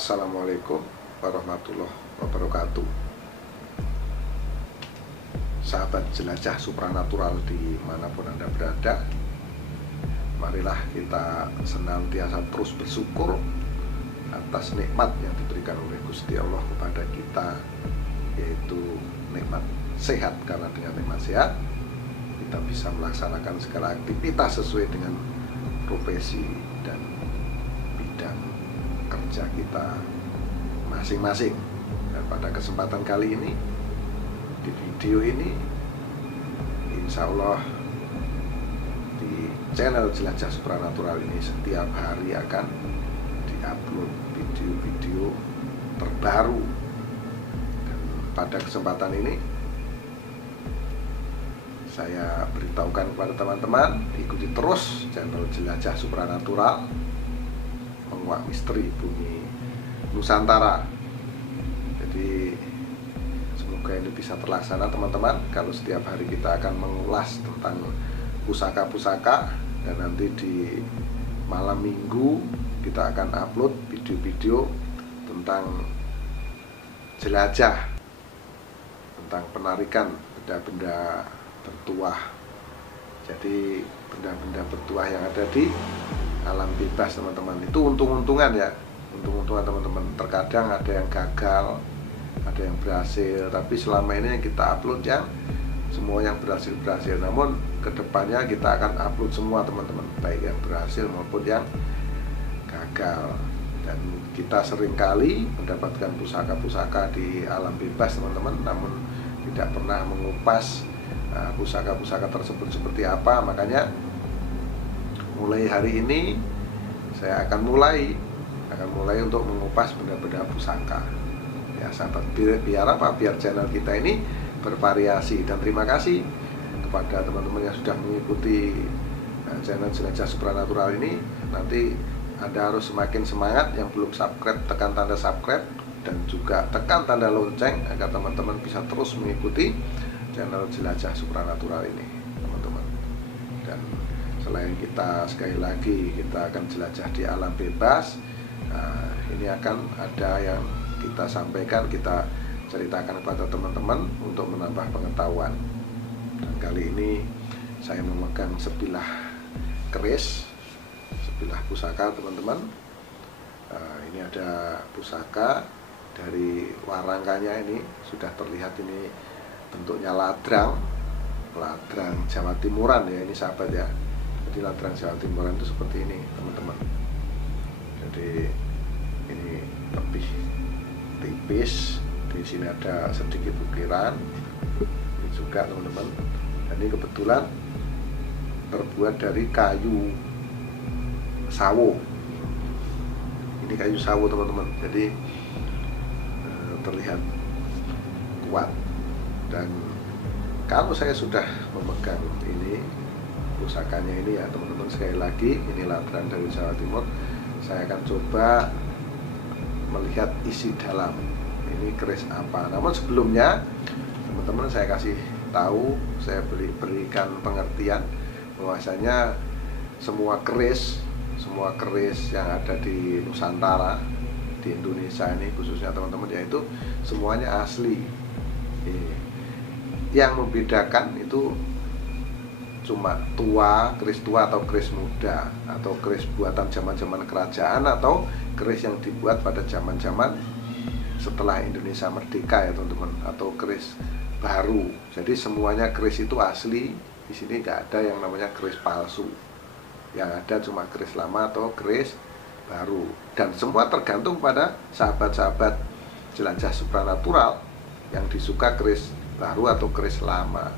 Assalamualaikum warahmatullahi wabarakatuh. Sahabat jelajah supranatural dimanapun Anda berada, marilah kita senantiasa terus bersyukur atas nikmat yang diberikan oleh Gusti Allah kepada kita, yaitu nikmat sehat. Karena dengan nikmat sehat kita bisa melaksanakan segala aktivitas sesuai dengan profesi dan bidang kerja kita masing-masing. Dan pada kesempatan kali ini, di video ini, insya Allah di channel Jelajah Supranatural ini setiap hari akan diupload video-video terbaru. Dan pada kesempatan ini saya beritahukan kepada teman-teman, ikuti terus channel Jelajah Supranatural, menguak misteri bumi Nusantara. Jadi semoga ini bisa terlaksana teman-teman, kalau setiap hari kita akan mengulas tentang pusaka-pusaka, dan nanti di malam minggu kita akan upload video-video tentang jelajah, tentang penarikan benda-benda bertuah. Jadi benda-benda bertuah yang ada di alam bebas teman-teman, itu untung-untungan ya, untung-untungan teman-teman. Terkadang ada yang gagal, ada yang berhasil, tapi selama ini yang kita upload yang semua yang berhasil. Namun kedepannya kita akan upload semua teman-teman, baik yang berhasil maupun yang gagal. Dan kita seringkali mendapatkan pusaka-pusaka di alam bebas teman-teman, namun tidak pernah mengupas pusaka-pusaka tersebut seperti apa. Makanya mulai hari ini saya akan mulai untuk mengupas benda-benda pusaka ya sahabat, biar apa? Biar channel kita ini bervariasi. Dan terima kasih kepada teman-teman yang sudah mengikuti channel Jelajah Supranatural ini. Nanti Anda harus semakin semangat. Yang belum subscribe, tekan tanda subscribe dan juga tekan tanda lonceng agar teman-teman bisa terus mengikuti channel Jelajah Supranatural ini teman-teman. Dan selain kita, sekali lagi, kita akan jelajah di alam bebas, ini akan ada yang kita sampaikan, kita ceritakan kepada teman-teman untuk menambah pengetahuan. Dan kali ini saya memegang sebilah keris, sebilah pusaka teman-teman. Ini ada pusaka dari warangkanya, ini sudah terlihat, ini bentuknya ladrang Jawa Timuran ya, ini sahabat ya. Jadi ladrang Jawa Timuran itu seperti ini teman-teman. Jadi ini lebih tipis, di sini ada sedikit ukiran ini juga teman-teman. Dan ini kebetulan terbuat dari kayu sawo. Ini kayu sawo teman-teman, jadi terlihat kuat. Dan kalau saya sudah memegang ini pusakanya ini ya teman-teman, sekali lagi ini ladrang dari Jawa Timur, saya akan coba melihat isi dalam ini keris apa. Namun sebelumnya teman-teman, saya kasih tahu, saya berikan pengertian bahwasanya semua keris yang ada di Nusantara, di Indonesia ini khususnya teman-teman, yaitu semuanya asli. Yang membedakan itu cuma keris tua atau keris muda, atau keris buatan zaman-zaman kerajaan, atau keris yang dibuat pada zaman-zaman setelah Indonesia merdeka ya teman-teman, atau keris baru. Jadi semuanya keris itu asli. Di sini nggak ada yang namanya keris palsu. Yang ada cuma keris lama atau keris baru. Dan semua tergantung pada sahabat-sahabat Jelajah Supranatural yang disuka keris baru atau keris lama.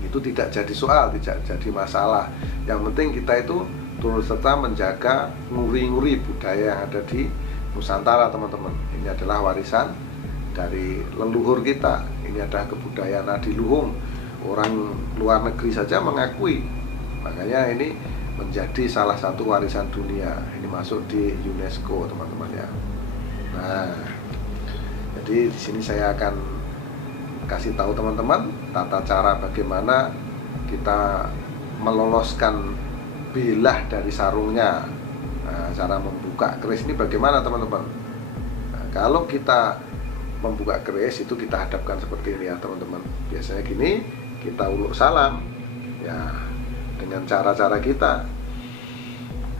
Itu tidak jadi soal, tidak jadi masalah. Yang penting kita itu turut serta menjaga nguri-nguri budaya yang ada di Nusantara teman-teman. Ini adalah warisan dari leluhur kita. Ini adalah kebudayaan adiluhung. Orang luar negeri saja mengakui. Makanya ini menjadi salah satu warisan dunia. Ini masuk di UNESCO teman-teman ya. Nah, jadi di sini saya akan kasih tahu teman-teman tata cara bagaimana kita meloloskan bilah dari sarungnya Nah, cara membuka keris ini bagaimana teman-teman? Nah, kalau kita membuka keris itu kita hadapkan seperti ini ya teman-teman. Biasanya gini, kita uluk salam ya dengan cara-cara kita.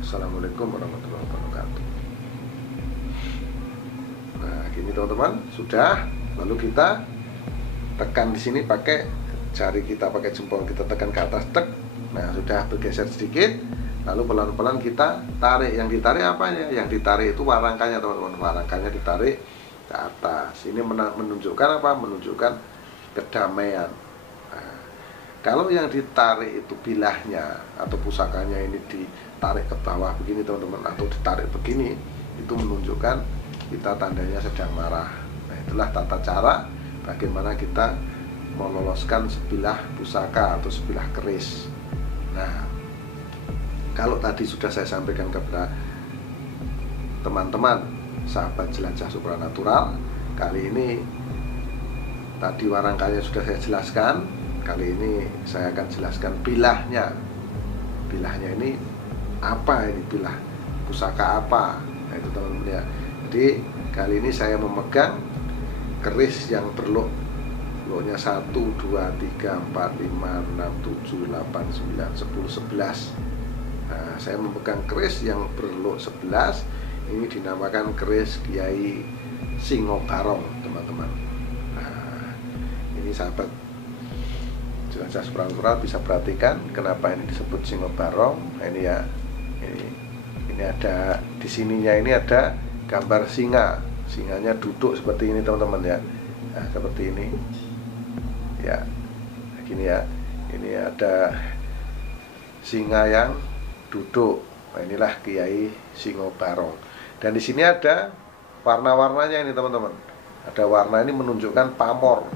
Assalamualaikum warahmatullahi wabarakatuh. Nah, gini teman-teman, sudah. Lalu kita tekan di sini pakai jari kita, pakai jempol kita tekan ke atas, tek. Nah, sudah bergeser sedikit. Lalu pelan-pelan kita tarik. Yang ditarik apa ya? Yang ditarik itu warangkanya teman-teman. Warangkanya ditarik ke atas. Ini menunjukkan apa? Menunjukkan kedamaian. Nah, kalau yang ditarik itu bilahnya atau pusakanya ini ditarik ke bawah begini teman-teman, atau ditarik begini, itu menunjukkan kita tandanya sedang marah. Nah, itulah tata cara bagaimana kita meloloskan sebilah pusaka atau sebilah keris. Nah, kalau tadi sudah saya sampaikan kepada teman-teman sahabat jelajah supranatural, kali ini tadi warangkanya sudah saya jelaskan. Kali ini saya akan jelaskan bilahnya. Bilahnya ini apa, ini bilah pusaka apa? Nah, itu teman-teman ya. Jadi kali ini saya memegang keris yang berlok. Loknya 1, 2, 3, 4, 5, 6, 7, 8, 9, 10, 11. Nah, saya memegang keris yang berlok 11. Ini dinamakan keris Kiai Singobarong teman-teman. Nah, ini sahabat jelajah supranatural bisa perhatikan kenapa ini disebut Singobarong. Nah, ini ya, ini ada di sininya, ini ada gambar singa. Singanya duduk seperti ini teman-teman ya. Nah, seperti ini ya, gini ya. Ini ada singa yang duduk. Nah, inilah Kiai Singobarong. Dan di sini ada warna-warnanya ini teman-teman. Ada warna ini menunjukkan pamor.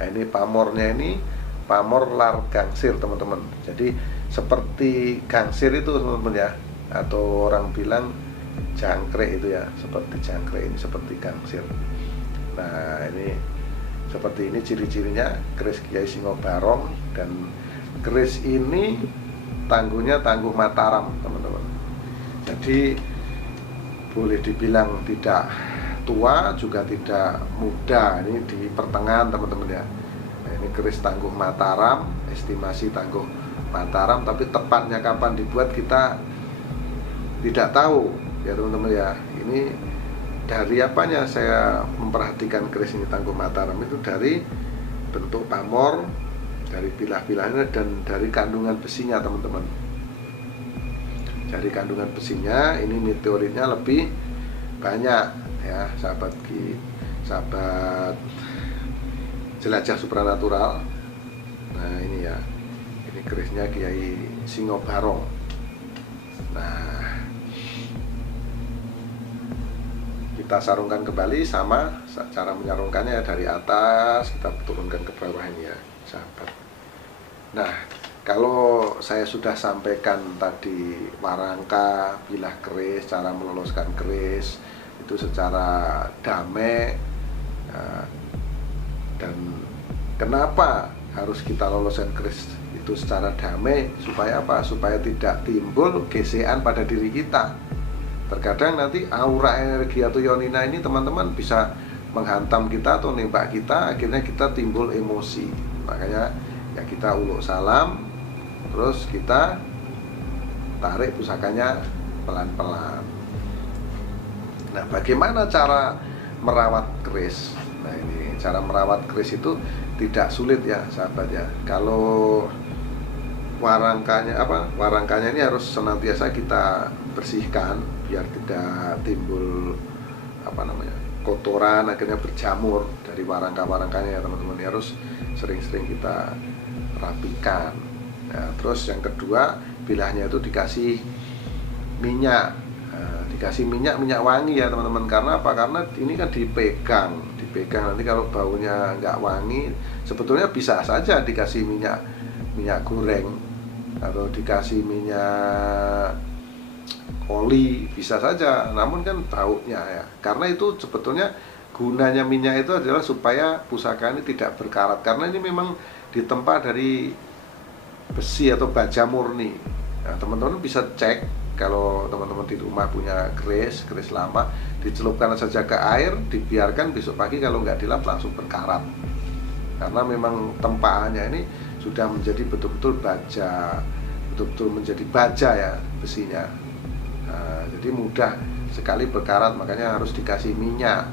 Nah, ini pamornya ini pamor lar gangsir teman-teman. Jadi seperti gangsir itu teman-teman ya, atau orang bilang jangkrik itu ya, seperti jangkrik ini, seperti gangsir. Nah, ini seperti ini ciri-cirinya keris Kiai Singobarong. Dan keris ini tangguhnya tangguh Mataram teman-teman. Jadi boleh dibilang tidak tua juga tidak muda. Ini di pertengahan teman-teman ya. Nah, ini keris tangguh Mataram, estimasi tangguh Mataram, tapi tepatnya kapan dibuat kita tidak tahu ya teman-teman ya. Ini dari apanya saya memperhatikan keris ini tangguh Mataram, itu dari bentuk pamor, dari bilah-bilahnya, dan dari kandungan besinya teman-teman. Dari kandungan besinya ini meteoritnya lebih banyak ya sahabat jelajah supranatural. Nah, ini ya, ini kerisnya Kiai Singobarong. Nah, kita sarungkan kembali, sama cara menyarungkannya dari atas kita turunkan ke bawah ini ya sahabat. Nah, kalau saya sudah sampaikan tadi warangka, bilah keris, cara meloloskan keris itu secara damai, dan kenapa harus kita loloskan keris itu secara damai, supaya apa? Supaya tidak timbul gesekan pada diri kita. Terkadang nanti aura energi atau yonina ini teman-teman bisa menghantam kita atau nembak kita, akhirnya kita timbul emosi. Makanya ya kita uluk salam, terus kita tarik pusakanya pelan-pelan. Nah, bagaimana cara merawat keris? Nah, ini cara merawat keris itu tidak sulit ya sahabat ya. Kalau warangkanya ini harus senantiasa kita bersihkan biar tidak timbul kotoran, akhirnya berjamur dari warangkanya ya teman-teman. Harus sering-sering kita rapikan. Nah, terus yang kedua, bilahnya itu dikasih minyak. Nah, dikasih minyak wangi ya teman-teman. Karena apa? Karena ini kan dipegang nanti kalau baunya nggak wangi, sebetulnya bisa saja dikasih minyak goreng atau dikasih minyak oli, bisa saja, namun kan baunya ya. Karena itu sebetulnya gunanya minyak itu adalah supaya pusaka ini tidak berkarat, karena ini memang ditempa dari besi atau baja murni. Nah, teman-teman bisa cek kalau teman-teman di rumah punya keris lama, dicelupkan saja ke air, dibiarkan besok pagi kalau nggak dilap langsung berkarat. Karena memang tempaannya ini sudah menjadi betul-betul baja, betul-betul menjadi baja ya besinya. Nah, jadi mudah sekali berkarat, makanya harus dikasih minyak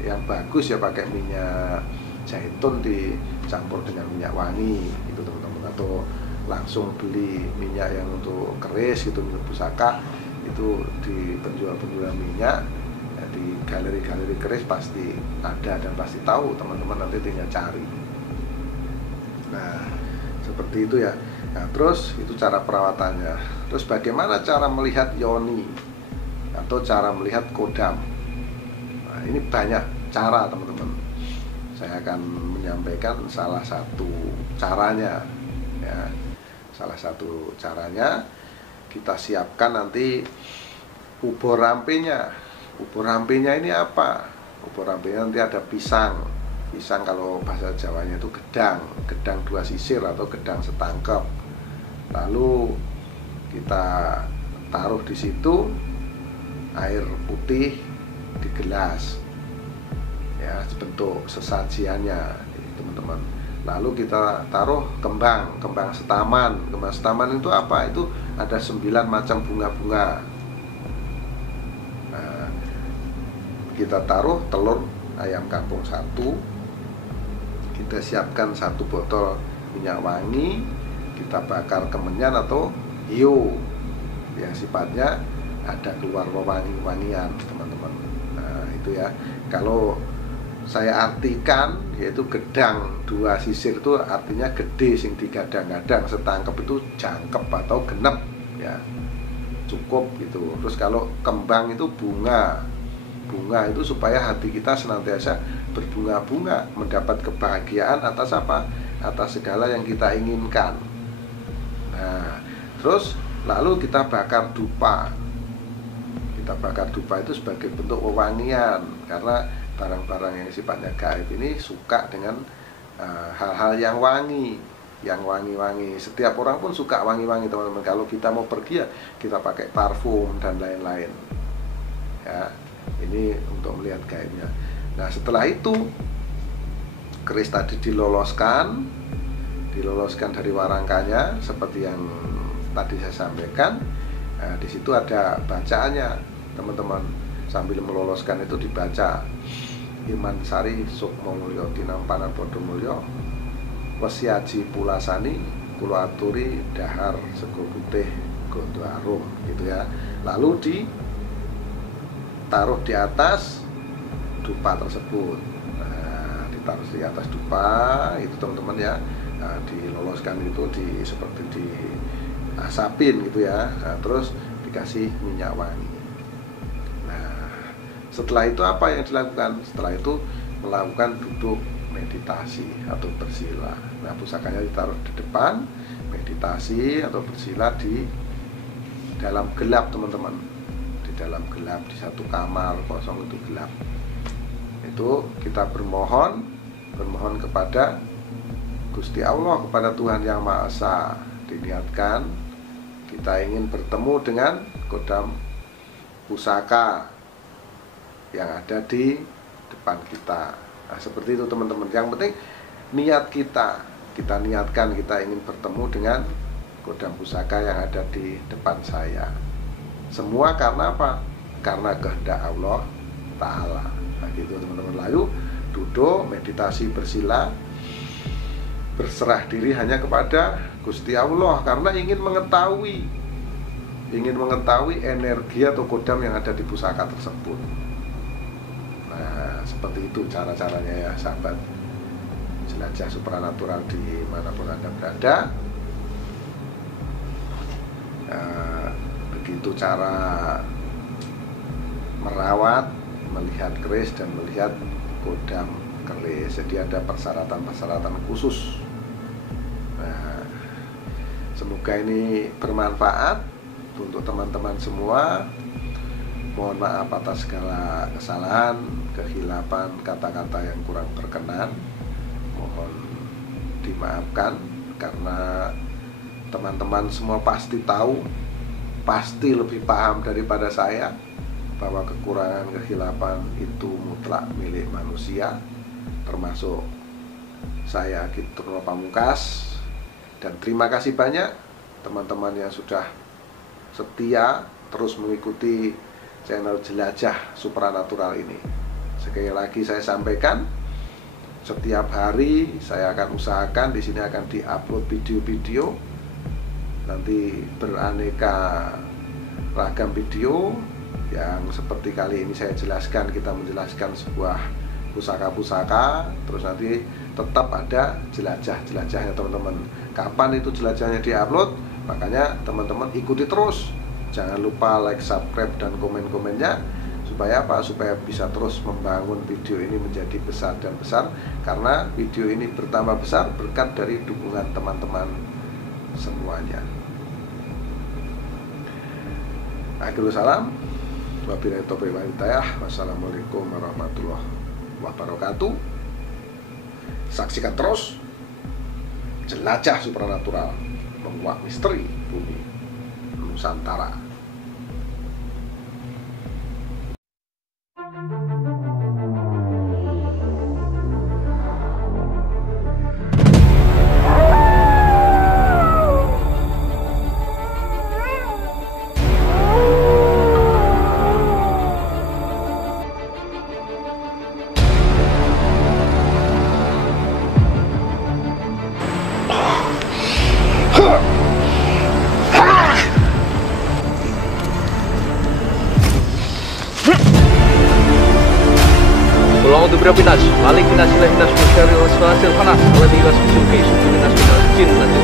yang bagus ya, pakai minyak zaitun dicampur dengan minyak wangi itu teman-teman, atau langsung beli minyak yang untuk keris gitu, minyak pusaka itu di penjual-penjual minyak ya, di galeri-galeri keris pasti ada dan pasti tahu, teman-teman nanti tinggal cari. Nah seperti itu ya. Nah terus itu cara perawatannya. Terus bagaimana cara melihat yoni atau cara melihat kodam? Nah ini banyak cara teman-teman. Saya akan menyampaikan salah satu caranya ya. Salah satu caranya kita siapkan nanti ubur rampenya. Ubur rampenya ini apa? Ubur rampenya nanti ada pisang. Pisang kalau bahasa Jawanya itu gedang 2 sisir atau gedang setangkep. Lalu kita taruh di situ air putih di gelas ya, bentuk sesajiannya teman-teman. Lalu kita taruh kembang setaman. Kembang setaman itu apa? Itu ada 9 macam bunga-bunga. Nah, kita taruh telur ayam kampung 1. Kita siapkan 1 botol minyak wangi. Kita bakar kemenyan atau hiu yang sifatnya ada keluar wangi-wangian teman-teman. Nah itu ya, kalau saya artikan yaitu gedang 2 sisir itu artinya gede sing digadang-gadang, setangkep itu jangkep atau genep ya, cukup gitu. Terus kalau kembang itu bunga itu supaya hati kita senantiasa berbunga-bunga, mendapat kebahagiaan atas apa? Atas segala yang kita inginkan. Nah terus lalu kita bakar dupa. Kita bakar dupa itu sebagai bentuk wewangian, karena barang-barang yang sifatnya gaib ini suka dengan hal-hal yang wangi, Setiap orang pun suka wangi-wangi teman-teman. Kalau kita mau pergi ya kita pakai parfum dan lain-lain. Ya, ini untuk melihat gaibnya. Nah setelah itu keris tadi diloloskan dari warangkanya seperti yang tadi saya sampaikan. Nah, di situ ada bacaannya teman-teman. Sambil meloloskan itu dibaca Iman Sari Sukmo Mulyo Tinampanan Bodo Mulyo Wesiaji Pulasani Kulo Aturi Dahar Sego Putih Gondo Arum gitu ya. Lalu ditaruh di atas dupa tersebut. Nah, ditaruh di atas dupa itu teman-teman ya. Nah, diloloskan itu seperti diasapin gitu ya. Nah, terus dikasih minyak wangi. Setelah itu apa yang dilakukan? Setelah itu melakukan duduk meditasi atau bersila. Nah pusakanya ditaruh di depan, meditasi atau bersila di dalam gelap teman-teman. Di dalam gelap, di satu kamar kosong itu gelap. Itu kita bermohon kepada Gusti Allah, kepada Tuhan Yang Maha Esa. Diniatkan kita ingin bertemu dengan kodam pusaka yang ada di depan kita. Nah, seperti itu teman-teman. Yang penting niat kita niatkan kita ingin bertemu dengan kodam pusaka yang ada di depan saya. Semua karena apa? Karena kehendak Allah Ta'ala. Nah gitu teman-teman. Lalu duduk meditasi bersila, berserah diri hanya kepada Gusti Allah, karena ingin mengetahui energi atau kodam yang ada di pusaka tersebut. Nah, seperti itu cara-caranya ya sahabat jelajah supranatural dimanapun Anda berada. Begitu cara merawat, melihat keris dan melihat kodam keris. Jadi ada persyaratan khusus. Nah, semoga ini bermanfaat untuk teman-teman semua. Mohon maaf atas segala kesalahan, kehilapan, kata-kata yang kurang berkenan. Mohon dimaafkan, karena teman-teman semua pasti tahu pasti lebih paham daripada saya bahwa kekurangan kehilapan itu mutlak milik manusia, termasuk saya Kitro Pamungkas. Dan terima kasih banyak teman-teman yang sudah setia terus mengikuti channel Jelajah Supranatural ini. Sekali lagi saya sampaikan, setiap hari saya akan usahakan di sini akan diupload video-video, nanti beraneka ragam video yang seperti kali ini saya jelaskan, kita menjelaskan sebuah pusaka-pusaka, terus nanti tetap ada jelajahnya teman-teman. Kapan itu jelajahnya diupload? Makanya teman-teman ikuti terus, jangan lupa like, subscribe, dan komen-komennya. Supaya apa? Supaya bisa terus membangun video ini menjadi besar dan besar, karena video ini bertambah besar berkat dari dukungan teman-teman semuanya. Akhirul salam, wabillahi taufiq wal hidayah. Wassalamualaikum warahmatullahi wabarakatuh. Saksikan terus Jelajah Supranatural, menguak misteri bumi Nusantara. A'udzu birabbinas, malik minas ilahi nas musyarril waswasil khanas, alladzi waswisu fi sudurin nas minal jinn.